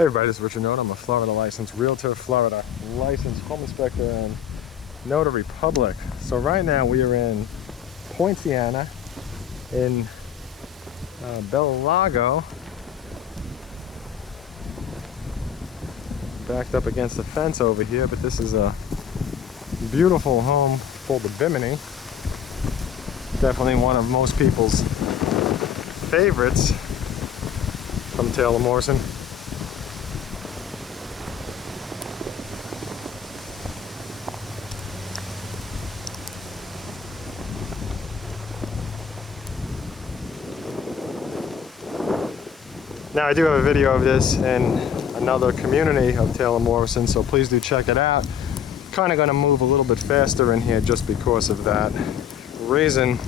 Hey everybody, this is Richard Noto. I'm a Florida licensed realtor, Florida licensed home inspector in Noto Republic. So right now we are in Poinciana in Bellalago, backed up against the fence over here, but this is a beautiful home called the Bimini. Definitely one of most people's favorites from Taylor Morrison. Now I do have a video of this in another community of Taylor Morrison, so please do check it out. Kind of going to move a little bit faster in here just because of that reason.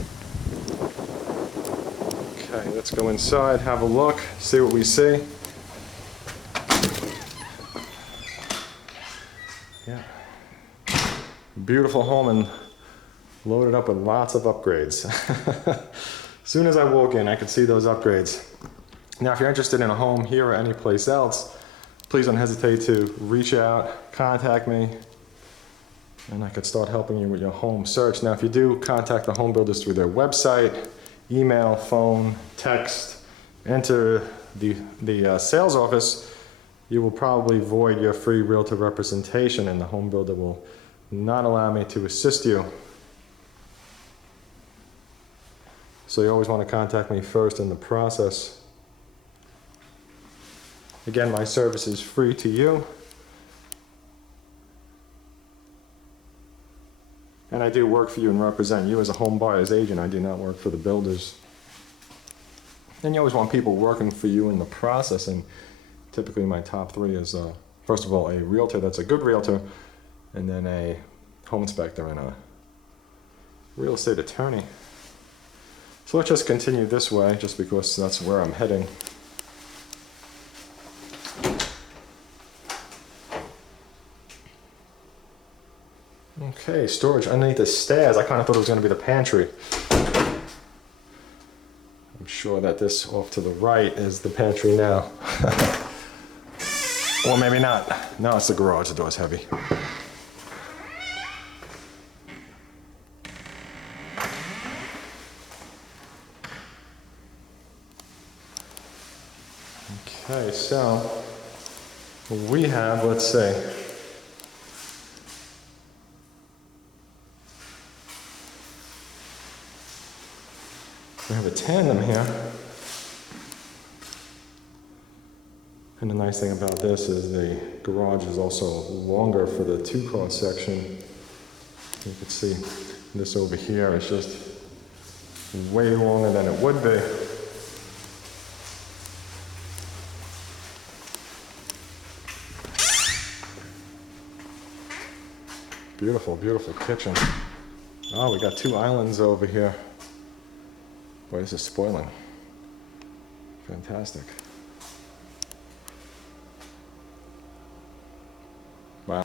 Okay, let's go inside, have a look, see what we see. Yeah, beautiful home and loaded up with lots of upgrades. As soon as I walk in, I can see those upgrades. Now, if you're interested in a home here or any place else, please don't hesitate to reach out, contact me, and I could start helping you with your home search. Now, if you do contact the home builders through their website, email, phone, text, enter the sales office, you will probably void your free realtor representation, and the home builder will not allow me to assist you. So you always want to contact me first in the process. Again, my service is free to you. And I do work for you and represent you as a home buyer's agent. I do not work for the builders. And you always want people working for you in the process. And typically my top three is, first of all, a realtor that's a good realtor, and then a home inspector and a real estate attorney. So let's just continue this way, just because that's where I'm heading. Okay, storage underneath the stairs. I kind of thought it was going to be the pantry. I'm sure that this off to the right is the pantry now. Or maybe not. No, it's the garage. The door's heavy. Okay, so we have, let's see. We have a tandem here, and the nice thing about this is the garage is also longer for the two-car section. You can see this over here is just way longer than it would be. Beautiful, beautiful kitchen. Oh, we got two islands over here. Boy, this is spoiling. Fantastic. Wow.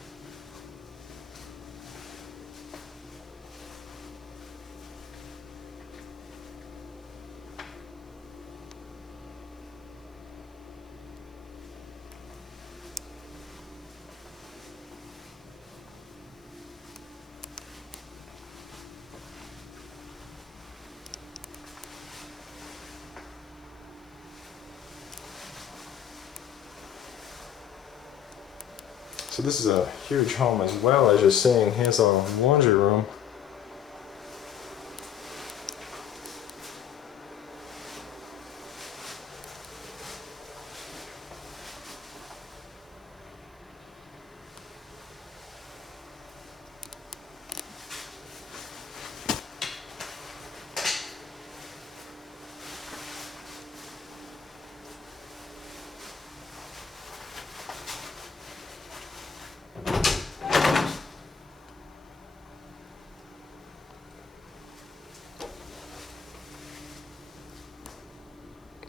So this is a huge home as well, as you're seeing. Here's our laundry room.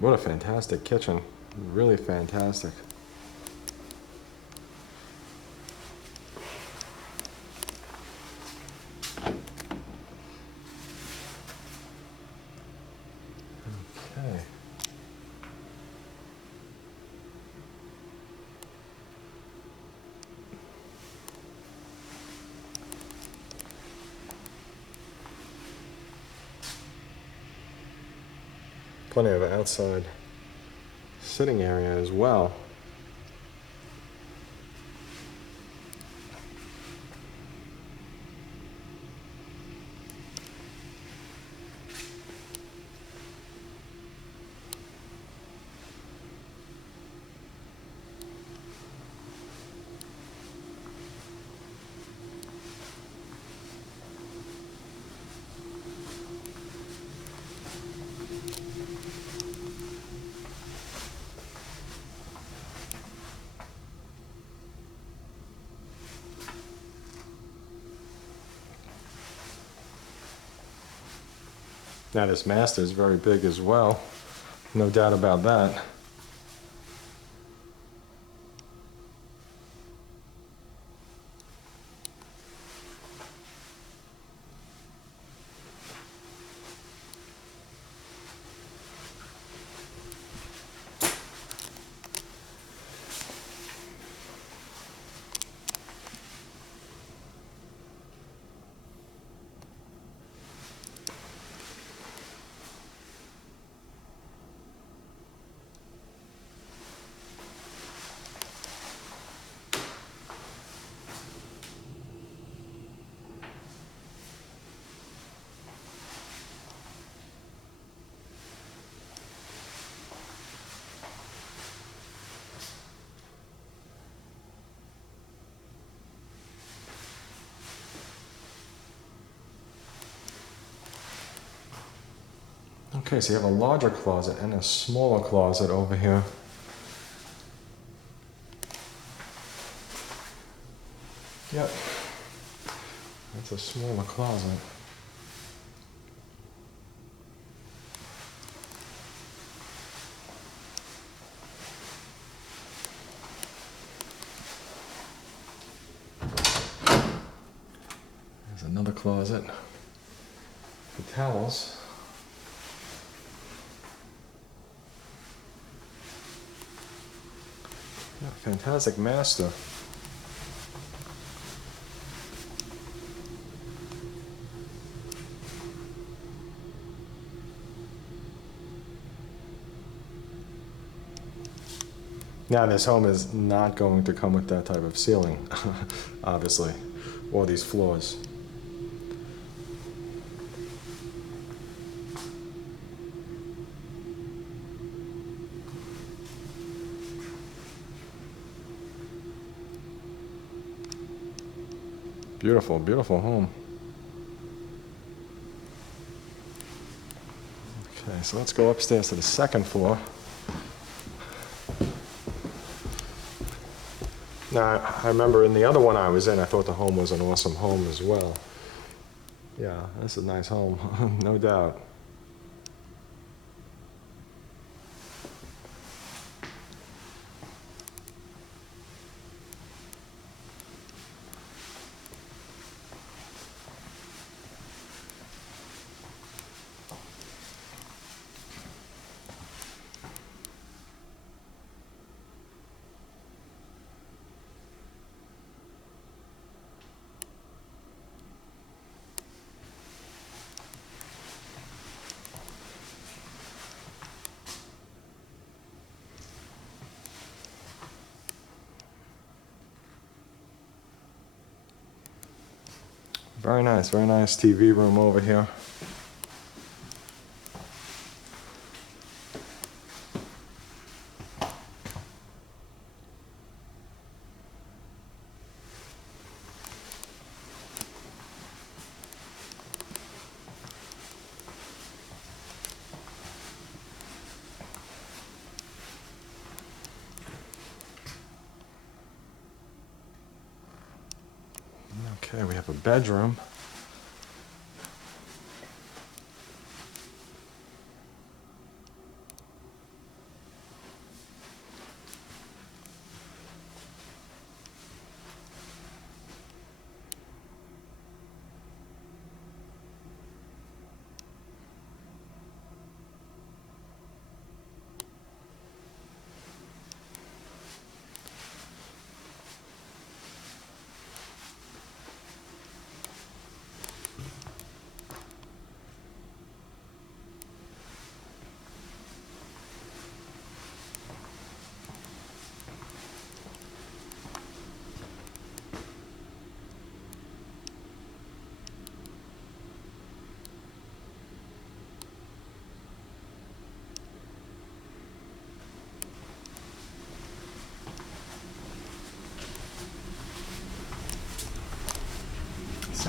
What a fantastic kitchen. Really fantastic. Okay. plenty of outside sitting area as well. Now this master is very big as well, no doubt about that. Okay, so you have a larger closet and a smaller closet over here. Yep, that's a smaller closet. There's another closet for towels. Yeah, fantastic master. Now this home is not going to come with that type of ceiling, obviously, or these floors. Beautiful, beautiful home. Okay, so let's go upstairs to the second floor. Now, I remember in the other one I was in, I thought the home was an awesome home as well. Yeah, this is a nice home, no doubt. Very nice TV room over here. Okay, we have a bedroom.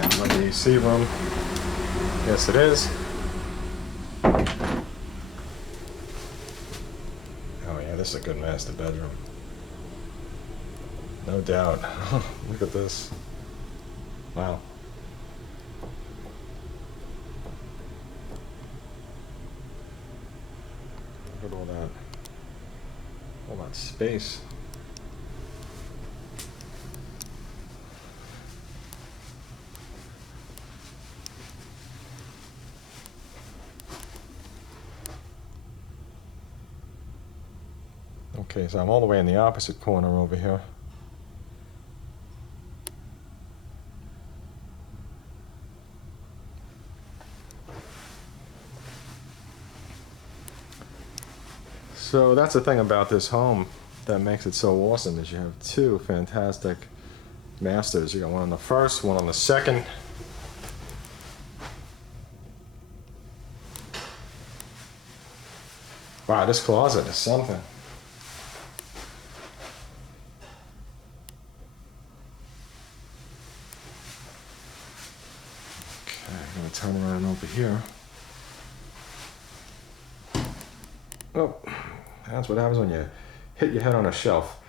And with the AC room, yes it is. Oh yeah, this is a good master bedroom. No doubt. Look at this. Wow. Look at all that space. Okay, so I'm all the way in the opposite corner over here. So that's the thing about this home that makes it so awesome is you have two fantastic masters. You got one on the first, one on the second. Wow, this closet is something. Okay, I'm gonna turn around over here. Oh, that's what happens when you hit your head on a shelf.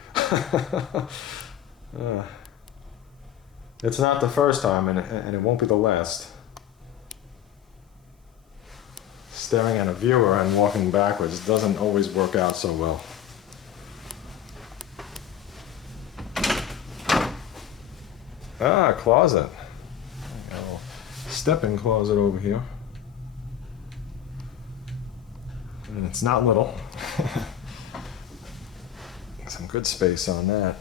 It's not the first time, and it won't be the last. Staring at a viewer and walking backwards doesn't always work out so well. Ah, closet. Got a little step-in closet over here. And it's not little. Some good space on that.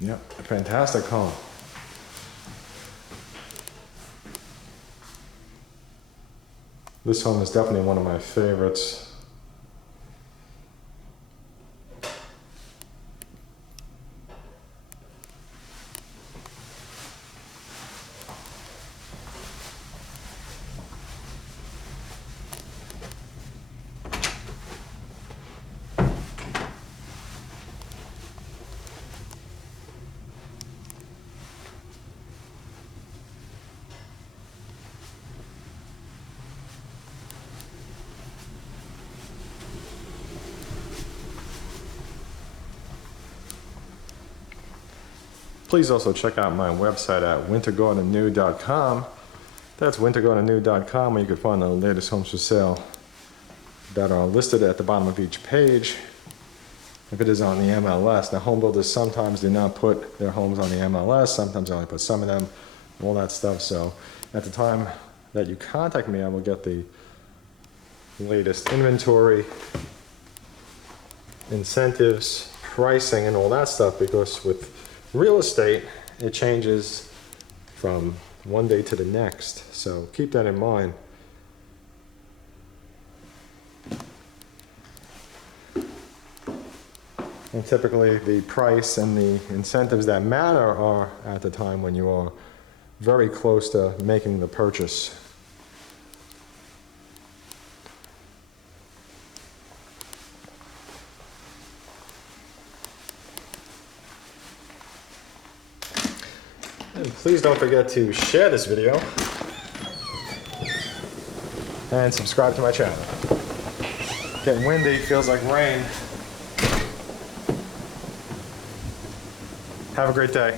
Yep, a fantastic home. This home is definitely one of my favorites. Please also check out my website at wintergardenew.com. That's wintergardenew.com, where you can find the latest homes for sale that are listed at the bottom of each page. If it is on the MLS, now home builders sometimes do not put their homes on the MLS, sometimes they only put some of them, all that stuff. So at the time that you contact me, I will get the latest inventory, incentives, pricing, and all that stuff, because with real estate, it changes from one day to the next. So keep that in mind. And typically the price and the incentives that matter are at the time when you are very close to making the purchase. And please don't forget to share this video and subscribe to my channel. Getting windy, feels like rain. Have a great day.